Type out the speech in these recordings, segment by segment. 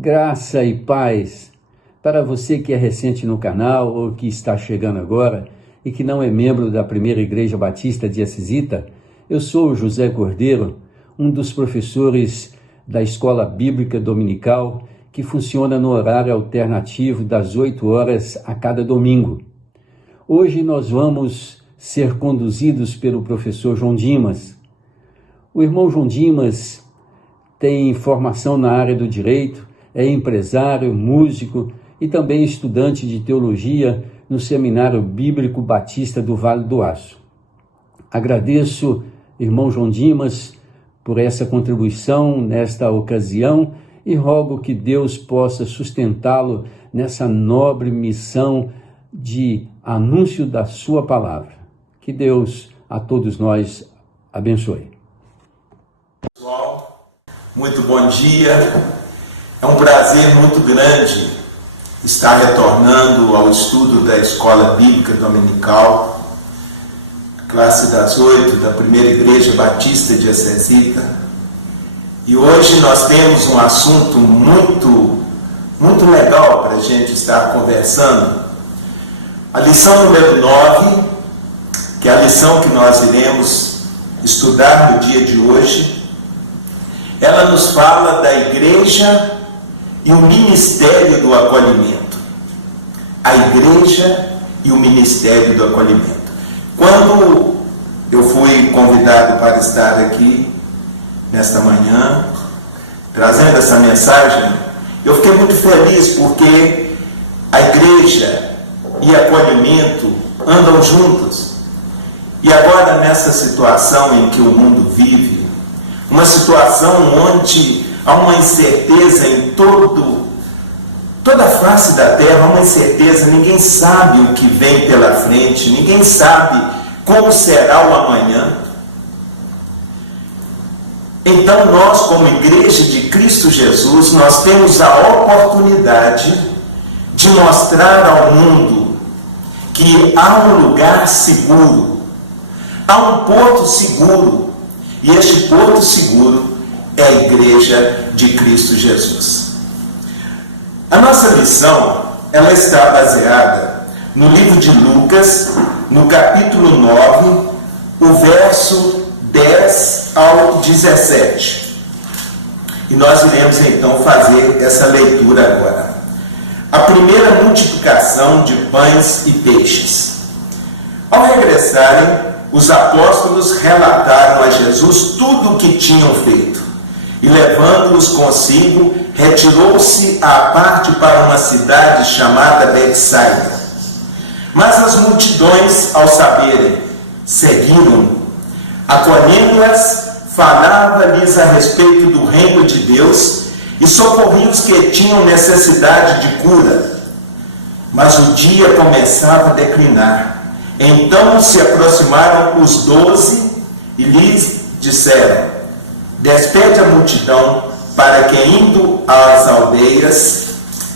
Graça e paz para você que é recente no canal ou que está chegando agora e que não é membro da Primeira Igreja Batista de Assisita. Eu sou o José Cordeiro, um dos professores da Escola Bíblica Dominical que funciona no horário alternativo das 8 horas a cada domingo. Hoje nós vamos ser conduzidos pelo professor João Dimas. O irmão João Dimas tem formação na área do direito, é empresário, músico e também estudante de teologia no Seminário Bíblico Batista do Vale do Aço. Agradeço, irmão João Dimas, por essa contribuição nesta ocasião e rogo que Deus possa sustentá-lo nessa nobre missão de anúncio da sua palavra. Que Deus a todos nós abençoe. Pessoal, muito bom dia. É um prazer muito grande estar retornando ao estudo da Escola Bíblica Dominical, classe das 8 da Primeira Igreja Batista de Assisita. E hoje nós temos um assunto muito legal para a gente estar conversando. A lição número 9, que é a lição que nós iremos estudar no dia de hoje, ela nos fala da igreja e o ministério do acolhimento. A igreja e o ministério do acolhimento. Quando eu fui convidado para estar aqui nesta manhã, trazendo essa mensagem, eu fiquei muito feliz porque a igreja e acolhimento andam juntos. E agora, nessa situação em que o mundo vive, uma situação onde há uma incerteza em toda a face da terra, há uma incerteza, ninguém sabe o que vem pela frente, ninguém sabe como será o amanhã. Então nós, como Igreja de Cristo Jesus, nós temos a oportunidade de mostrar ao mundo que há um lugar seguro, há um porto seguro, e este porto seguro é a Igreja de Cristo Jesus. A nossa lição, ela está baseada no livro de Lucas, no capítulo 9, o verso 10 ao 17. E nós iremos então fazer essa leitura agora. A primeira multiplicação de pães e peixes. Ao regressarem, os apóstolos relataram a Jesus tudo o que tinham feito. E levando-os consigo, retirou-se à parte para uma cidade chamada Betsaida. Mas as multidões, ao saberem, seguiram-no. Acolhendo-as, falava-lhes a respeito do reino de Deus e socorria os que tinham necessidade de cura. Mas o dia começava a declinar. Então se aproximaram os 12 e lhes disseram: despede a multidão para que, indo às aldeias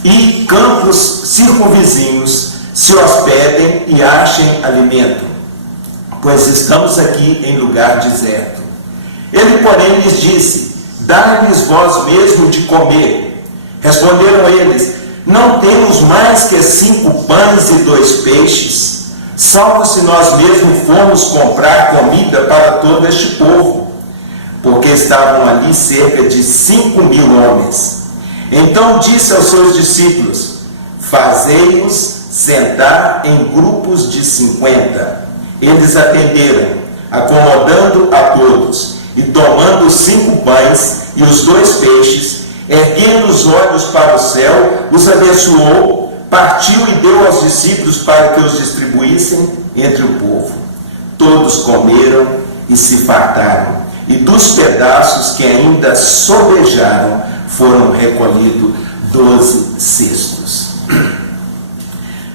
e campos circunvizinhos, se hospedem e achem alimento, pois estamos aqui em lugar deserto. Ele, porém, lhes disse: dai-lhes vós mesmo de comer. Responderam eles: não temos mais que 5 pães e 2 peixes, salvo se nós mesmos formos comprar comida para todo este povo. Porque estavam ali cerca de 5.000 homens. Então disse aos seus discípulos: fazei-os sentar em grupos de 50. Eles atenderam, acomodando a todos, e tomando os 5 pães e os 2 peixes, erguendo os olhos para o céu, os abençoou, partiu e deu aos discípulos para que os distribuíssem entre o povo. Todos comeram e se fartaram. E dos pedaços que ainda sobejaram, foram recolhidos 12 cestos.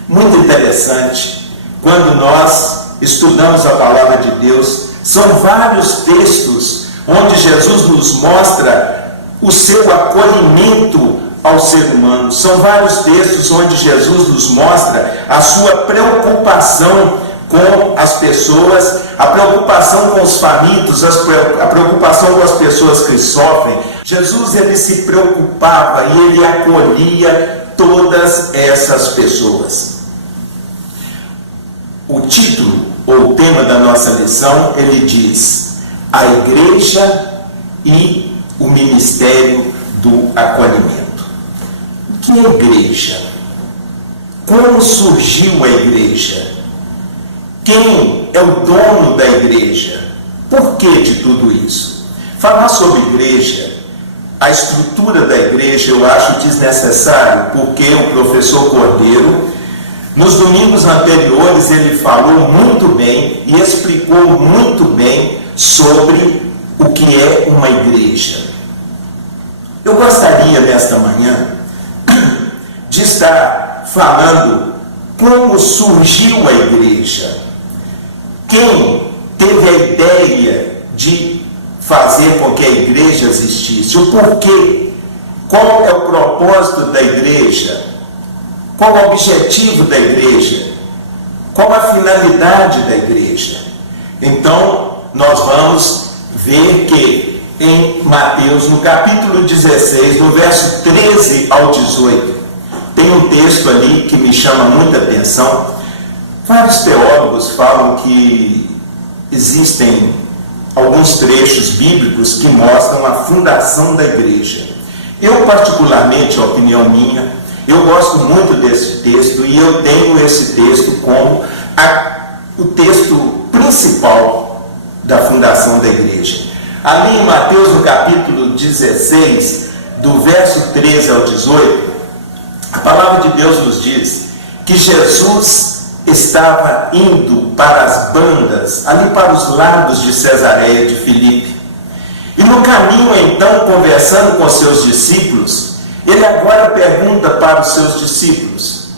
Muito interessante, quando nós estudamos a palavra de Deus, são vários textos onde Jesus nos mostra o seu acolhimento ao ser humano. São vários textos onde Jesus nos mostra a sua preocupação com as pessoas, a preocupação com os famintos, a preocupação com as pessoas que sofrem. Jesus, ele se preocupava e ele acolhia todas essas pessoas. O título ou o tema da nossa lição, ele diz: a igreja e o ministério do acolhimento. O que é igreja? Como surgiu a igreja? Quem é o dono da igreja? Por que de tudo isso? Falar sobre igreja, a estrutura da igreja, eu acho desnecessário, porque o professor Cordeiro, nos domingos anteriores, ele falou muito bem e explicou muito bem sobre o que é uma igreja. Eu gostaria, nesta manhã, de estar falando como surgiu a igreja. Quem teve a ideia de fazer com que a igreja existisse? O porquê? Qual é o propósito da igreja? Qual o objetivo da igreja? Qual a finalidade da igreja? Então, nós vamos ver que em Mateus, no capítulo 16, no verso 13 ao 18, tem um texto ali que me chama muita atenção. Vários teólogos falam que existem alguns trechos bíblicos que mostram a fundação da igreja. Eu, particularmente, a opinião minha, eu gosto muito desse texto e eu tenho esse texto como o texto principal da fundação da igreja. Ali em Mateus, no capítulo 16, do verso 13 ao 18, a palavra de Deus nos diz que Jesus estava indo para as bandas, ali para os lados de Cesareia de Filipe. E no caminho, então, conversando com seus discípulos, ele agora pergunta para os seus discípulos: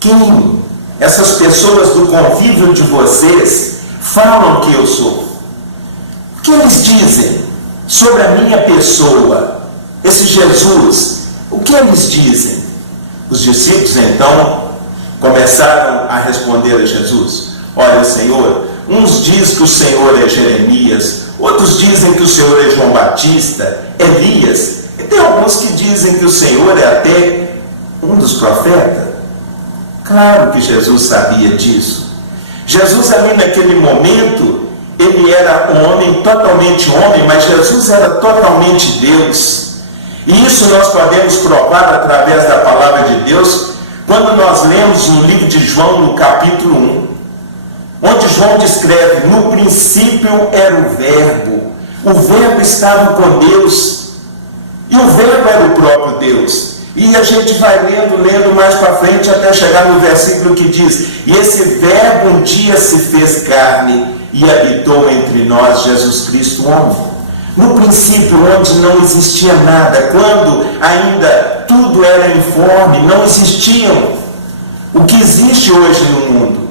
quem essas pessoas do convívio de vocês falam que eu sou? O que eles dizem sobre a minha pessoa, esse Jesus? O que eles dizem? Os discípulos, então, começaram a responder a Jesus: olha, Senhor, uns dizem que o Senhor é Jeremias, outros dizem que o Senhor é João Batista, Elias, e tem alguns que dizem que o Senhor é até um dos profetas. Claro que Jesus sabia disso. Jesus, ali naquele momento, ele era um homem, totalmente homem, mas Jesus era totalmente Deus. E isso nós podemos provar através da palavra de Deus, quando nós lemos no livro de João, no capítulo 1, onde João descreve: no princípio era o Verbo estava com Deus, e o Verbo era o próprio Deus. E a gente vai lendo mais para frente, até chegar no versículo que diz: e esse Verbo um dia se fez carne e habitou entre nós, Jesus Cristo, homem. No princípio, onde não existia nada, quando ainda tudo era informe, não existiam o que existe hoje no mundo,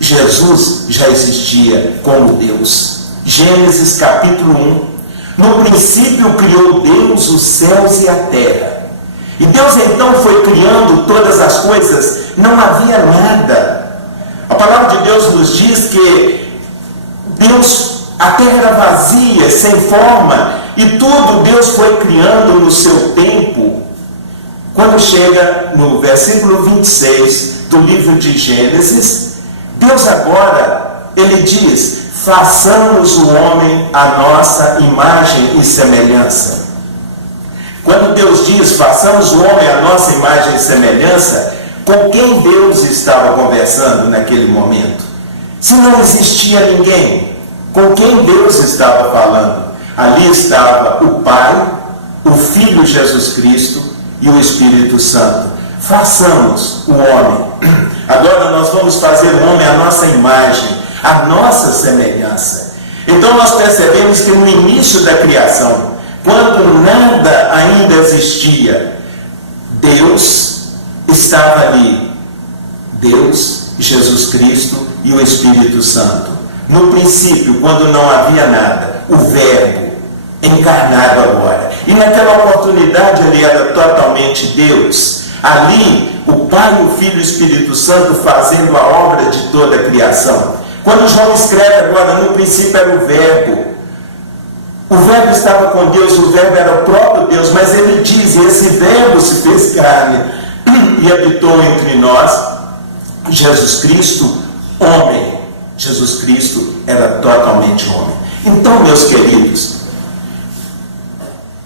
Jesus já existia como Deus. Gênesis capítulo 1. No princípio criou Deus os céus e a terra. E Deus então foi criando todas as coisas, não havia nada. A palavra de Deus nos diz que a terra era vazia, sem forma, e tudo Deus foi criando no seu tempo. Quando chega no versículo 26 do livro de Gênesis, Deus agora, ele diz: façamos o homem à nossa imagem e semelhança. Quando Deus diz: façamos o homem à nossa imagem e semelhança, com quem Deus estava conversando naquele momento? Se não existia ninguém, com quem Deus estava falando? Ali estava o Pai, o Filho Jesus Cristo e o Espírito Santo. Façamos o homem. Agora nós vamos fazer o homem à nossa imagem, à nossa semelhança. Então nós percebemos que no início da criação, quando nada ainda existia, Deus estava ali. Deus, Jesus Cristo e o Espírito Santo. No princípio, quando não havia nada, o Verbo encarnado agora. E naquela oportunidade ele era totalmente Deus. Ali, o Pai, o Filho e o Espírito Santo fazendo a obra de toda a criação. Quando João escreve agora, no princípio era o Verbo estava com Deus, o Verbo era o próprio Deus, mas ele diz, esse Verbo se fez carne e habitou entre nós, Jesus Cristo, homem. Jesus Cristo era totalmente homem. Então, meus queridos,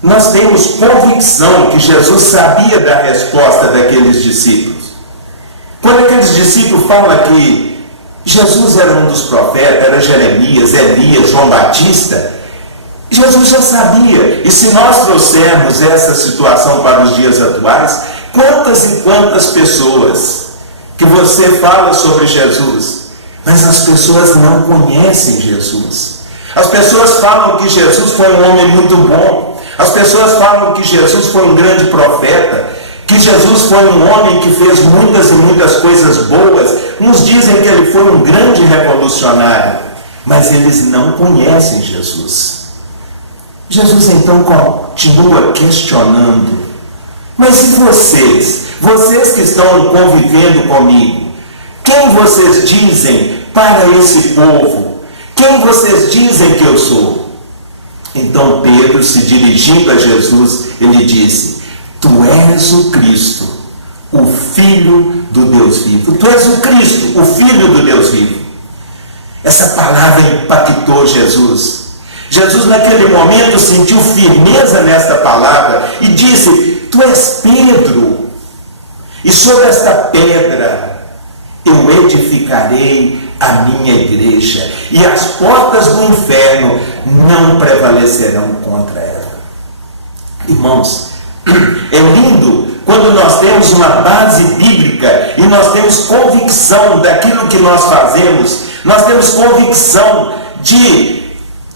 nós temos convicção que Jesus sabia da resposta daqueles discípulos. Quando aqueles discípulos falam que Jesus era um dos profetas, era Jeremias, Elias, João Batista, Jesus já sabia. E se nós trouxermos essa situação para os dias atuais, quantas e quantas pessoas que você fala sobre Jesus, mas as pessoas não conhecem Jesus. As pessoas falam que Jesus foi um homem muito bom. As pessoas falam que Jesus foi um grande profeta, que Jesus foi um homem que fez muitas e muitas coisas boas. Uns dizem que ele foi um grande revolucionário, mas eles não conhecem Jesus. Jesus então continua questionando, mas se vocês que estão convivendo comigo, quem vocês dizem para esse povo? Quem vocês dizem que eu sou? Então Pedro, se dirigindo a Jesus, ele disse, tu és o Cristo, o Filho do Deus vivo. Tu és o Cristo, o Filho do Deus vivo. Essa palavra impactou Jesus. Jesus naquele momento sentiu firmeza nesta palavra e disse, tu és Pedro, e sobre esta pedra eu edificarei a minha igreja, e as portas do inferno não prevalecerão contra ela. Irmãos, é lindo quando nós temos uma base bíblica e nós temos convicção daquilo que nós fazemos, nós temos convicção de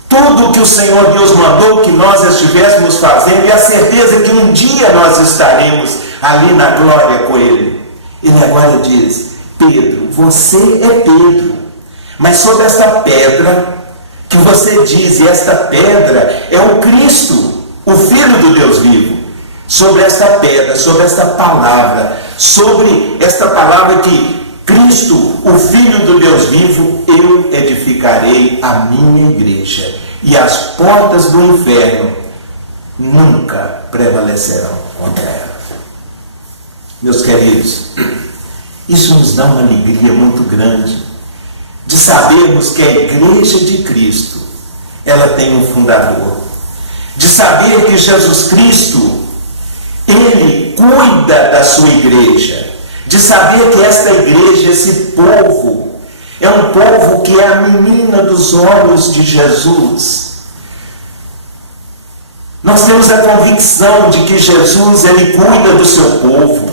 tudo que o Senhor Deus mandou que nós estivéssemos fazendo e a certeza que um dia nós estaremos ali na glória com Ele. Ele agora diz, Pedro, você é Pedro, mas sobre esta pedra que você diz, e esta pedra é o Cristo, o Filho do Deus vivo. Sobre esta pedra, sobre esta palavra que Cristo, o Filho do Deus vivo, eu edificarei a minha igreja, e as portas do inferno nunca prevalecerão contra ela. Meus queridos, isso nos dá uma alegria muito grande, de sabermos que a igreja de Cristo, ela tem um fundador, de saber que Jesus Cristo, Ele cuida da sua igreja, de saber que esta igreja, esse povo, é um povo que é a menina dos olhos de Jesus. Nós temos a convicção de que Jesus, Ele cuida do seu povo.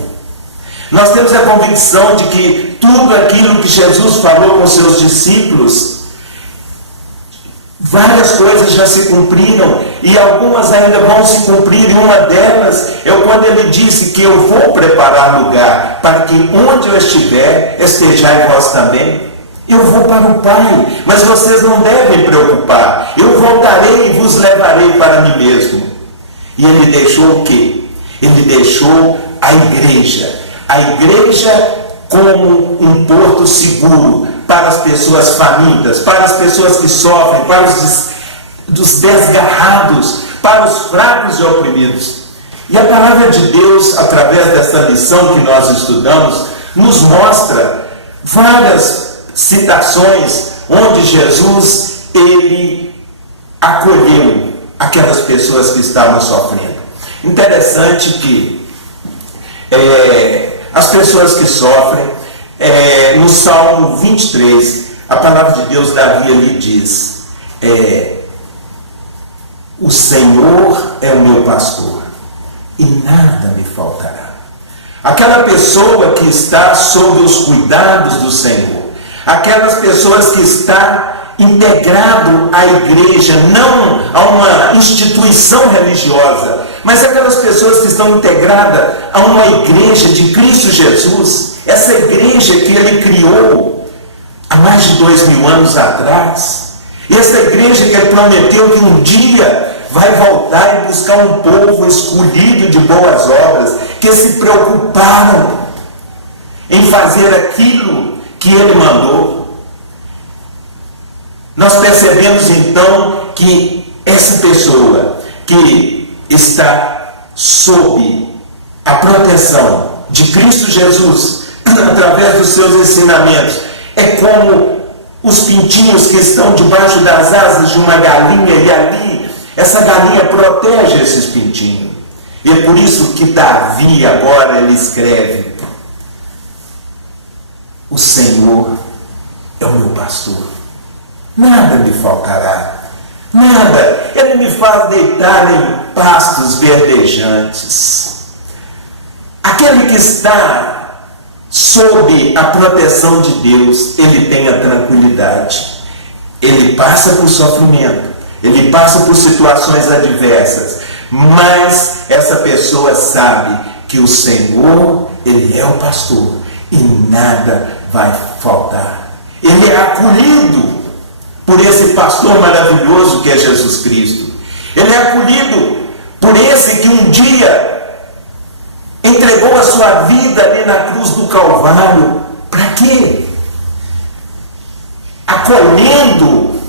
Nós temos a convicção de que tudo aquilo que Jesus falou com seus discípulos, várias coisas já se cumpriram e algumas ainda vão se cumprir, e uma delas é quando ele disse que eu vou preparar lugar para que onde eu estiver, estejais vós também. Eu vou para o Pai, mas vocês não devem preocupar, eu voltarei e vos levarei para mim mesmo. E ele deixou o quê? Ele deixou a igreja como um porto seguro para as pessoas famintas, para as pessoas que sofrem, para os desgarrados, para os fracos e oprimidos. E a palavra de Deus, através dessa lição que nós estudamos, nos mostra várias citações onde Jesus, Ele acolheu aquelas pessoas que estavam sofrendo. Interessante que as pessoas que sofrem, no Salmo 23, a palavra de Deus, Davi ali diz, o Senhor é o meu pastor e nada me faltará. Aquela pessoa que está sob os cuidados do Senhor, aquelas pessoas que estão integrado à igreja, não a uma instituição religiosa, mas aquelas pessoas que estão integradas a uma igreja de Cristo Jesus, essa igreja que Ele criou há mais de 2000 anos atrás, essa igreja que Ele prometeu que um dia vai voltar e buscar um povo escolhido de boas obras, que se preocuparam em fazer aquilo que ele mandou. Nós percebemos então que essa pessoa que está sob a proteção de Cristo Jesus, através dos seus ensinamentos, é como os pintinhos que estão debaixo das asas de uma galinha, e ali essa galinha protege esses pintinhos. E é por isso que Davi agora ele escreve: o Senhor é o meu pastor, nada me faltará, nada. Ele me faz deitar em pastos verdejantes. Aquele que está sob a proteção de Deus, ele tem a tranquilidade. Ele passa por sofrimento, ele passa por situações adversas, mas essa pessoa sabe que o Senhor, ele é o pastor e nada vai faltar. Ele é acolhido por esse pastor maravilhoso que é Jesus Cristo. Ele é acolhido por esse que um dia entregou a sua vida ali na cruz do Calvário. Para quê? Acolhendo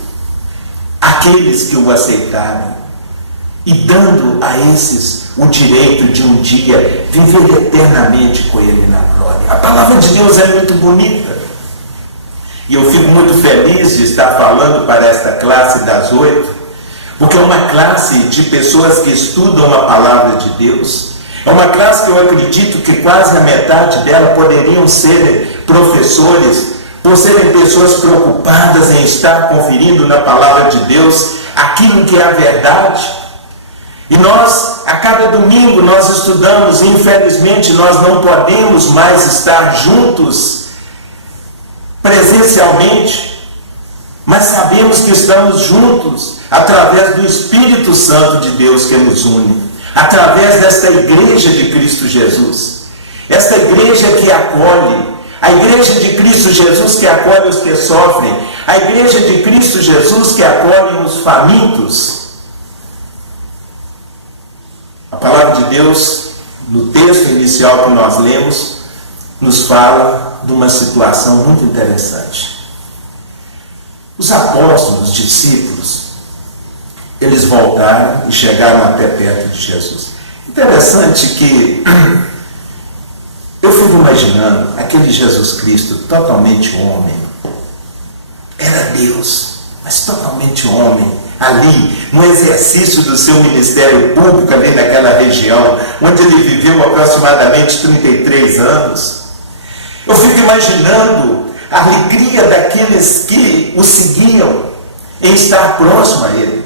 aqueles que o aceitaram e dando a esses o direito de um dia viver eternamente com ele na glória. A palavra de Deus é muito bonita. E eu fico muito feliz de estar falando para esta classe das 8, porque é uma classe de pessoas que estudam a palavra de Deus. É uma classe que eu acredito que quase a metade dela poderiam ser professores, por serem pessoas preocupadas em estar conferindo na palavra de Deus aquilo que é a verdade. E nós, a cada domingo, nós estudamos, e infelizmente nós não podemos mais estar juntos presencialmente, mas sabemos que estamos juntos através do Espírito Santo de Deus que nos une, através desta igreja de Cristo Jesus, esta igreja que acolhe, a igreja de Cristo Jesus que acolhe os que sofrem, a igreja de Cristo Jesus que acolhe os famintos. A palavra de Deus, no texto inicial que nós lemos, nos fala de uma situação muito interessante. Os apóstolos, os discípulos, eles voltaram e chegaram até perto de Jesus. Interessante que eu fico imaginando aquele Jesus Cristo totalmente homem. Era Deus, mas totalmente homem. Ali, no exercício do seu ministério público, ali naquela região, onde ele viveu aproximadamente 33 anos. Eu fico imaginando a alegria daqueles que o seguiam em estar próximo a ele.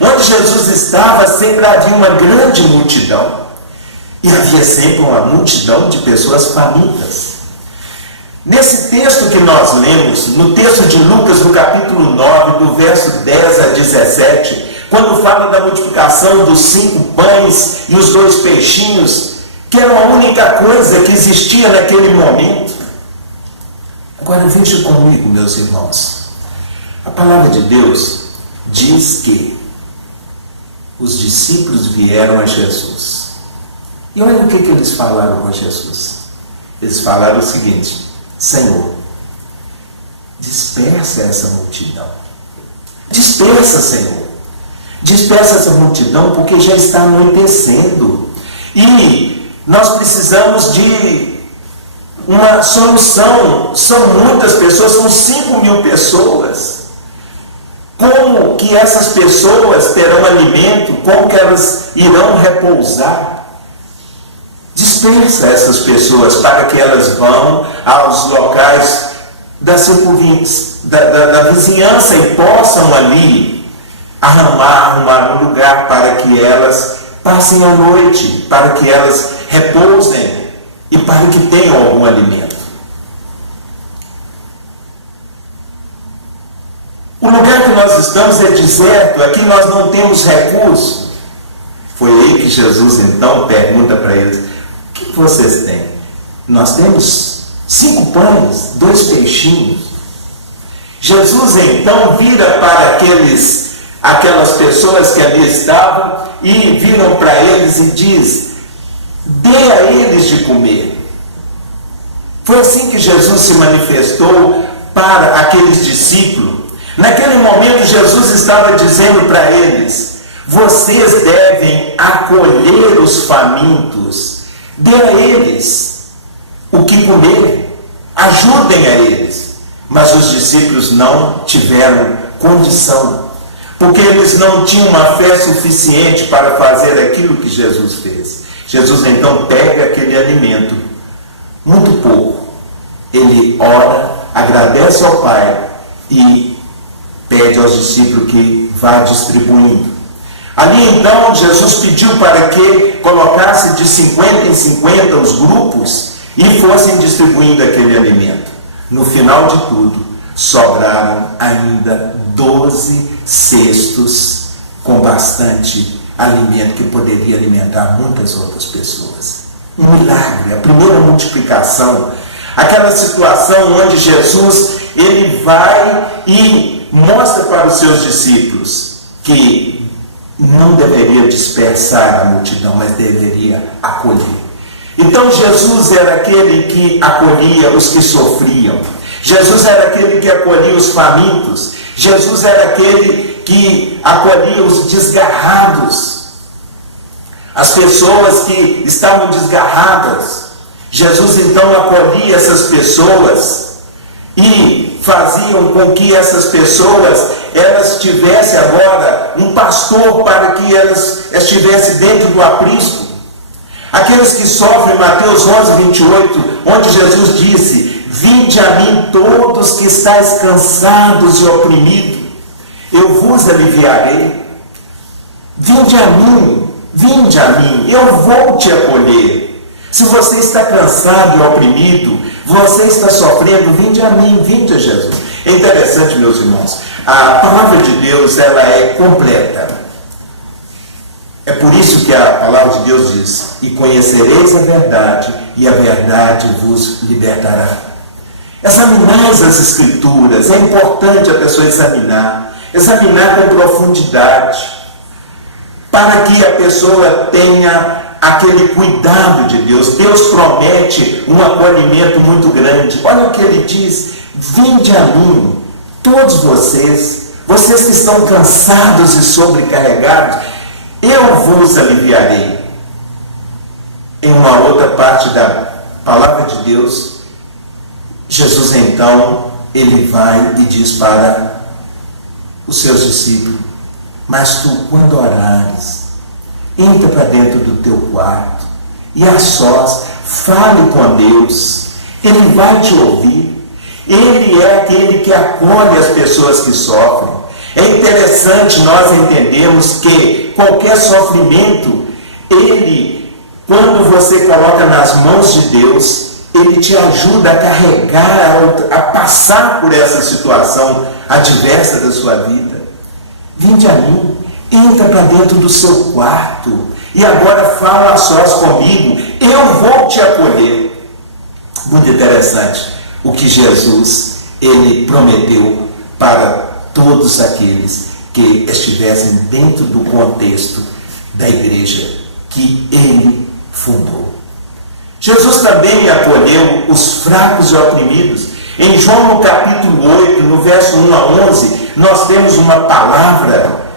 Onde Jesus estava, sempre havia uma grande multidão. E havia sempre uma multidão de pessoas famintas. Nesse texto que nós lemos, no texto de Lucas, no capítulo 9, do verso 10 a 17, quando fala da multiplicação dos 5 pães e os 2 peixinhos, que era a única coisa que existia naquele momento. Agora veja comigo, meus irmãos. A palavra de Deus diz que os discípulos vieram a Jesus. E olha o que eles falaram com Jesus. Eles falaram o seguinte: Senhor, dispersa essa multidão. Dispersa, Senhor. Dispersa essa multidão, porque já está anoitecendo. E nós precisamos de uma solução. São muitas pessoas, são 5.000 pessoas. Como que essas pessoas terão alimento? Como que elas irão repousar? Dispersa essas pessoas para que elas vão aos locais da vizinhança e possam ali arrumar um lugar para que elas passem a noite, para que elas repousem e para que tenham algum alimento. O lugar que nós estamos é deserto, aqui nós não temos recursos. Foi aí que Jesus então pergunta para eles: o que vocês têm? Nós temos 5 pães, 2 peixinhos. Jesus então vira para aquelas pessoas que ali estavam e viram para eles e diz: dê a eles eles de comer. Foi assim que Jesus se manifestou para aqueles discípulos. Naquele momento, Jesus estava dizendo para eles: vocês devem acolher os famintos, dê a eles o que comer, ajudem a eles. Mas os discípulos não tiveram condição, porque eles não tinham uma fé suficiente para fazer aquilo que Jesus fez. Jesus então pega aquele alimento, muito pouco, ele ora, agradece ao Pai e pede aos discípulos que vá distribuindo. Ali então Jesus pediu para que colocasse de 50 em 50 os grupos e fossem distribuindo aquele alimento. No final de tudo, sobraram ainda 12 cestos com bastante alimento que poderia alimentar muitas outras pessoas. Um milagre, a primeira multiplicação, aquela situação onde Jesus ele vai e mostra para os seus discípulos que não deveria dispersar a multidão, mas deveria acolher. Então Jesus era aquele que acolhia os que sofriam. Jesus era aquele que acolhia os famintos. Jesus era aquele que acolhia os desgarrados, as pessoas que estavam desgarradas. Jesus então acolhia essas pessoas e faziam com que essas pessoas elas tivessem agora um pastor para que elas estivessem dentro do aprisco. Aqueles que sofrem, Mateus 11, 28, onde Jesus disse: vinde a mim todos que estáis cansados e oprimidos, eu vos aliviarei. Vinde a mim, eu vou te acolher. Se você está cansado e oprimido, você está sofrendo, vinde a mim, vinde a Jesus. É interessante, meus irmãos, a palavra de Deus ela é completa. É por isso que a palavra de Deus diz: e conhecereis a verdade, e a verdade vos libertará. Examinais as Escrituras, é importante a pessoa examinar com profundidade, para que a pessoa tenha aquele cuidado de Deus. Deus promete um acolhimento muito grande. Olha o que ele diz: vinde a mim, todos vocês que estão cansados e sobrecarregados, eu vos aliviarei. Em uma outra parte da palavra de Deus, Jesus então, ele vai e diz para os seus discípulos: mas tu, quando orares, entra para dentro do teu quarto e a sós fale com Deus. Ele vai te ouvir. Ele é aquele que acolhe as pessoas que sofrem. É interessante nós entendermos que qualquer sofrimento, ele, quando você coloca nas mãos de Deus, ele te ajuda a carregar, a passar por essa situação adversa da sua vida. Vinde a mim, entra para dentro do seu quarto e agora fala a sós comigo, eu vou te acolher. Muito interessante o que Jesus ele prometeu para todos aqueles que estivessem dentro do contexto da igreja que ele fundou. Jesus também acolheu os fracos e oprimidos. Em João no capítulo 8, no verso 1 a 11, nós temos uma palavra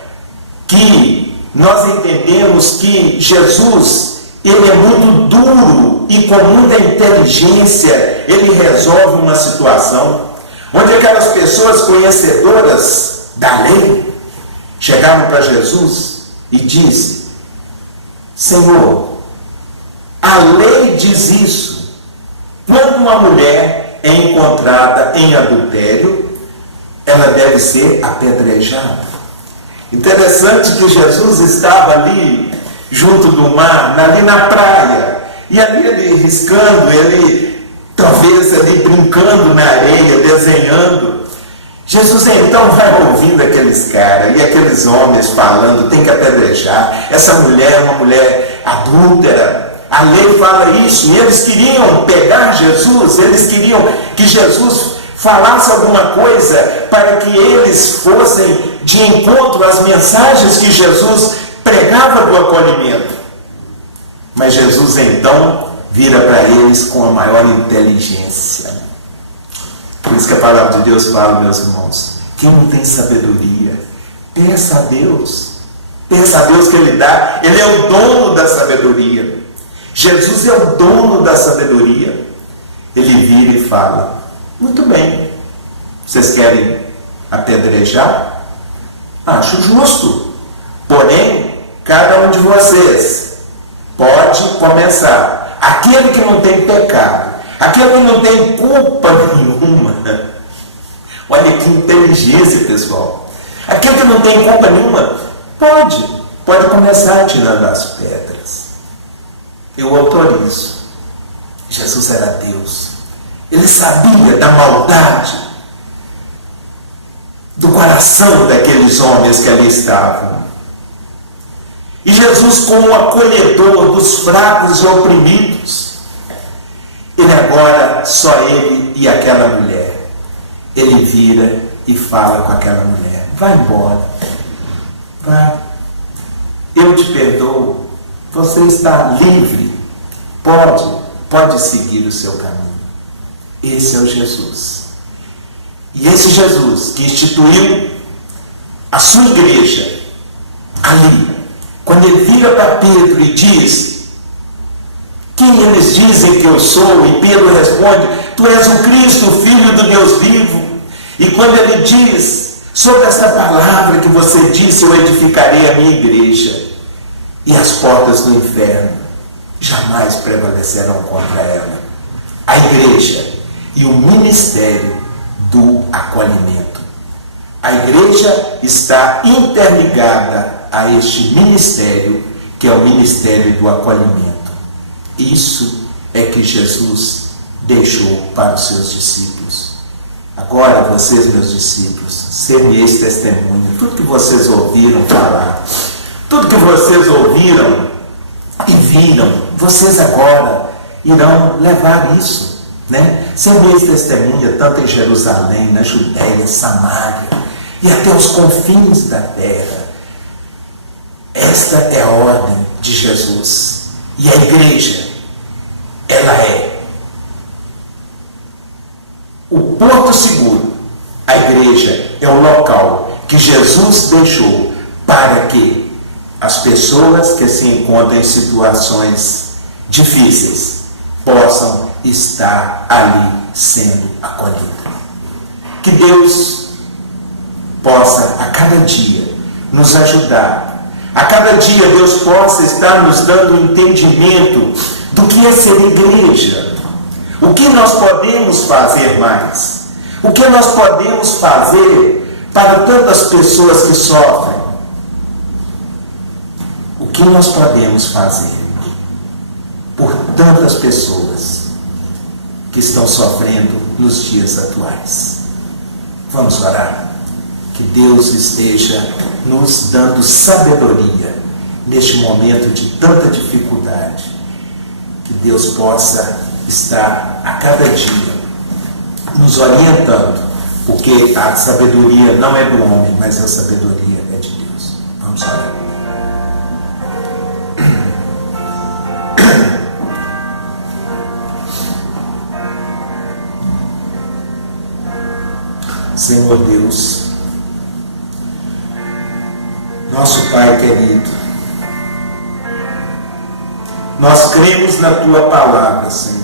que nós entendemos que Jesus, ele é muito duro e com muita inteligência, ele resolve uma situação, onde aquelas pessoas conhecedoras da lei chegaram para Jesus e disse: Senhor, a lei diz isso, quando uma mulher é encontrada em adultério, ela deve ser apedrejada. Interessante que Jesus estava ali junto do mar, ali na praia, e ali ele riscando, ele talvez ali brincando na areia, desenhando. Jesus então vai ouvindo aqueles caras e aqueles homens falando: tem que apedrejar, essa mulher é uma mulher adúltera. A lei fala isso, e eles queriam pegar Jesus, eles queriam que Jesus falasse alguma coisa para que eles fossem de encontro às mensagens que Jesus pregava do acolhimento. Mas Jesus então, vira para eles com a maior inteligência. Por isso que a palavra de Deus fala, meus irmãos, quem não tem sabedoria, peça a Deus. Peça a Deus que Ele dá. Ele é o dono da sabedoria. Jesus é o dono da sabedoria. Ele vira e fala: muito bem, vocês querem apedrejar? Acho justo. Porém, cada um de vocês pode começar. Aquele que não tem pecado, aquele que não tem culpa nenhuma. Olha que inteligência, pessoal. Aquele que não tem culpa nenhuma, pode começar tirando as pedras. Eu autorizo. Jesus era Deus. Ele sabia da maldade do coração daqueles homens que ali estavam. E Jesus, como acolhedor dos fracos e oprimidos, ele agora, só ele e aquela mulher, ele vira e fala com aquela mulher: vai embora, vai, eu te perdoo, você está livre, pode seguir o seu caminho. Esse é o Jesus. E esse Jesus que instituiu a sua igreja ali, quando ele vira para Pedro e diz: quem eles dizem que eu sou? E Pedro responde: tu és o Cristo, o Filho do Deus vivo. E quando ele diz: sobre essa palavra que você disse, eu edificarei a minha igreja, e as portas do inferno jamais prevalecerão contra ela. A igreja e o ministério do acolhimento. A igreja está interligada a este ministério, que é o ministério do acolhimento. Isso é que Jesus deixou para os seus discípulos. Agora, vocês, meus discípulos, ser-me-eis testemunha. Tudo que vocês ouviram falar, tudo que vocês ouviram e viram, vocês agora irão levar isso, né? Ser-me-eis testemunha tanto em Jerusalém, na Judéia, Samaria e até os confins da terra. Esta é a ordem de Jesus. E a igreja, ela é o porto seguro. A igreja é o local que Jesus deixou para que as pessoas que se encontram em situações difíceis possam estar ali sendo acolhidas. Que Deus possa a cada dia nos ajudar. A cada dia Deus possa estar nos dando entendimento do que é ser igreja. O que nós podemos fazer mais? O que nós podemos fazer para tantas pessoas que sofrem? O que nós podemos fazer por tantas pessoas que estão sofrendo nos dias atuais? Vamos orar. Que Deus esteja nos dando sabedoria neste momento de tanta dificuldade. Que Deus possa estar a cada dia nos orientando, porque a sabedoria não é do homem, mas a sabedoria é de Deus. Vamos orar. Senhor Deus, nosso Pai querido, nós cremos na Tua palavra, Senhor.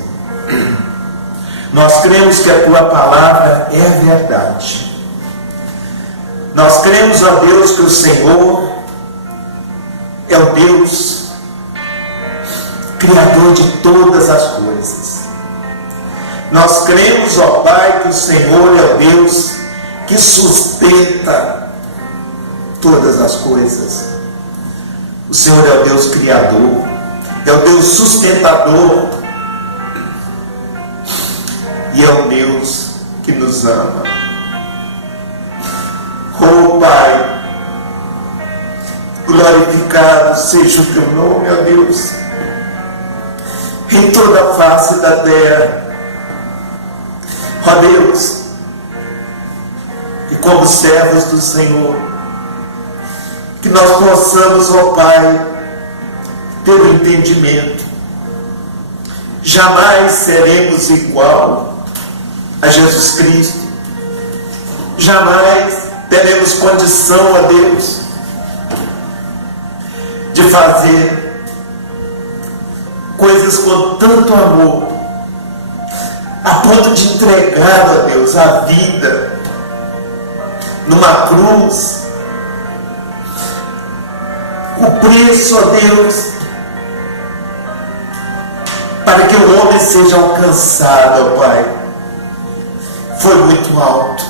Nós cremos que a Tua palavra é a verdade. Nós cremos, ó Deus, que o Senhor é o Deus Criador de todas as coisas. Nós cremos, ó Pai, que o Senhor é o Deus que sustenta todas as coisas. O Senhor é o Deus Criador, é o Deus sustentador e é o Deus que nos ama. Oh Pai, glorificado seja o Teu nome, ó Deus, em toda a face da terra. Ó Deus, e como servos do Senhor, que nós possamos, ó Pai, ter o entendimento. jamais seremos igual a Jesus Cristo. Jamais teremos condição, ó Deus, de fazer coisas com tanto amor, a ponto de entregar, ó Deus, a vida numa cruz, o preço, ó Deus, para que o homem seja alcançado, ó Pai, foi muito alto.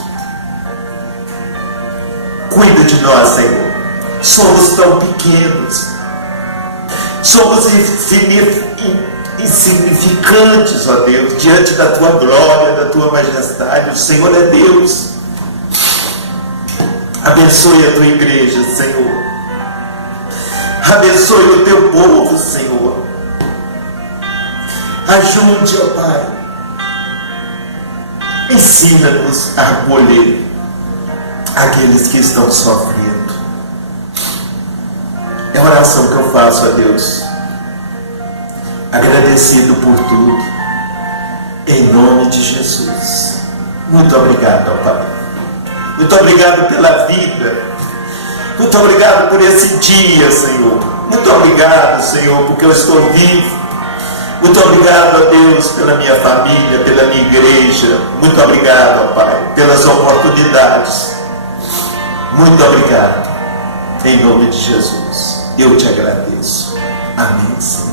Cuida de nós, Senhor. Somos tão pequenos, somos insignificantes, ó Deus, diante da Tua glória, da Tua majestade. O Senhor é Deus. Abençoe a Tua igreja, Senhor. Abençoe o Teu povo, Senhor. Ajude, ó Pai. Ensina-nos a acolher aqueles que estão sofrendo. É a oração que eu faço a Deus, agradecido por tudo, em nome de Jesus. Muito obrigado, ó Pai. Muito obrigado pela vida. Muito obrigado por esse dia, Senhor. Muito obrigado, Senhor, porque eu estou vivo. Muito obrigado, ó Deus, pela minha família, pela minha igreja. Muito obrigado, ó Pai, pelas oportunidades. Muito obrigado. Em nome de Jesus, eu te agradeço. Amém, Senhor.